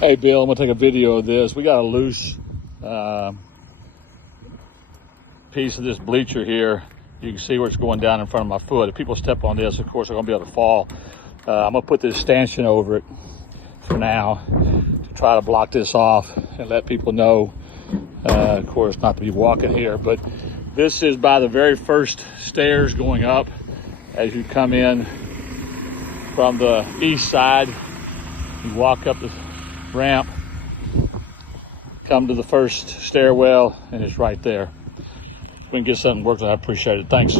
Hey Bill, I'm gonna take a video of this. We got a loose piece of this bleacher here. You can see where it's going down in front of my foot. If people step on this, of course, they're gonna be able to fall. I'm gonna put this stanchion over it for now to try to block this off and let people know, of course, not to be walking here, but this is by the very first stairs going up as you come in from the east side. You walk up the ramp, come to the first stairwell, and it's right there. If we can get something worked, I appreciate it. Thanks.